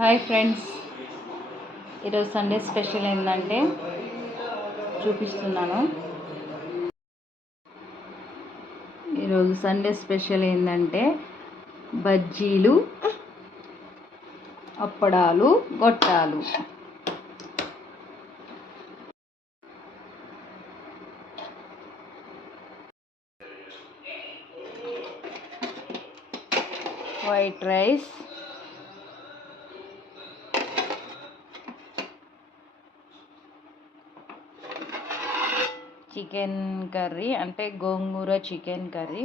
Hi friends, ఈరోజు Sunday special ఏంటంటే చూపిస్తున్నాను. ఈరోజు సండే స్పెషల్ ఏంటంటే బజ్జీలు, అప్పడాలు, గొట్టాలు. వైట్ రైస్, చికెన్ కర్రీ అంటే గోంగూర చికెన్ కర్రీ,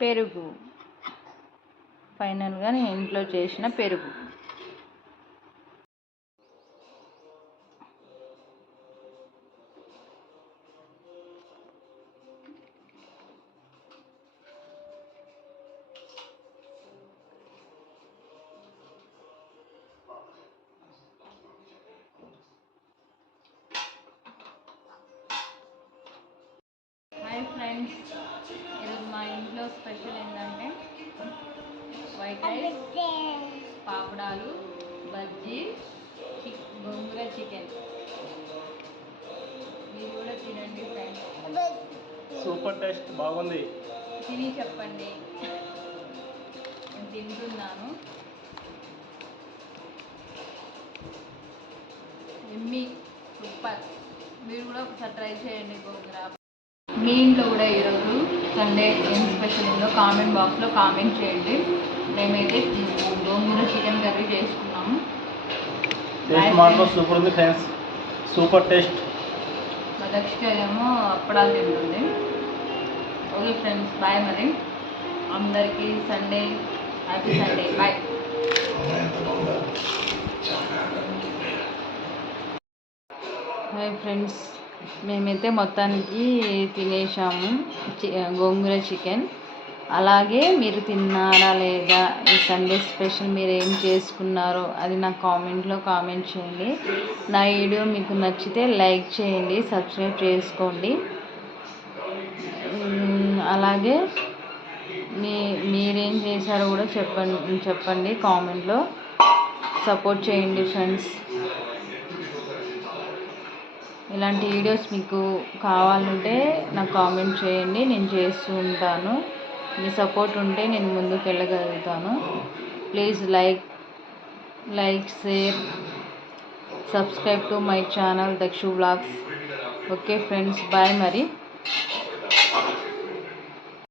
పెరుగు, ఫైనల్గా నేను ఇంట్లో చేసిన పెరుగు. హాయ్ ఫ్రెండ్స్, ఈరోజు మా ఇంట్లో స్పెషల్ ఏంటంటే వైట్ రైస్, పాపడాలు, బజ్జీ, గోంగూర చికెన్. మీరు కూడా తినండి ఫ్రెండ్స్. సూపర్ టేస్ట్, బాగుంది. తిని చెప్పండి. నేను తింటున్నాను. Emmy, super. మీరు కూడా ఒకసారి ట్రై చేయండి గోంగూర. మీ ఇంట్లో కూడా ఈరోజు సండే ఏం స్పెషల్ ఉందో కామెంట్ బాక్స్లో కామెంట్ చేయండి. మేమైతే గోంగూర చికెన్ కర్రీ చేసుకున్నాము. టేస్ట్ మాత్రం సూపర్ ఉంది ఫ్రెండ్స్, సూపర్ టేస్ట్. మా దక్షిణేమో అప్పడాలు తింటుంది. Okay friends, bye. మరి అందరికీ Sunday happy Sunday, bye. Hi friends, మేమైతే మొత్తానికి తినేసాము గోంగూర చికెన్. అలాగే మీరు తిన్నారా లేదా, ఈ సండే స్పెషల్ మీరు ఏం చేసుకున్నారో అది నాకు కామెంట్లో కామెంట్ చేయండి. నా వీడియో మీకు నచ్చితే లైక్ చేయండి, సబ్స్క్రైబ్ చేసుకోండి. అలాగే మీరేం చేశారో కూడా చెప్పండి కామెంట్లో. సపోర్ట్ చేయండి ఫ్రెండ్స్. ఇలాంటి వీడియోస్ మీకు కావాలంటే నాకు కామెంట్ చేయండి, నేను చేస్తూ ఉంటాను. మీ సపోర్ట్ ఉంటే నేను ముందుకు వెళ్ళగలుగుతాను. Please like share, subscribe to my channel Dakshu vlogs. Okay friends, bye. మరి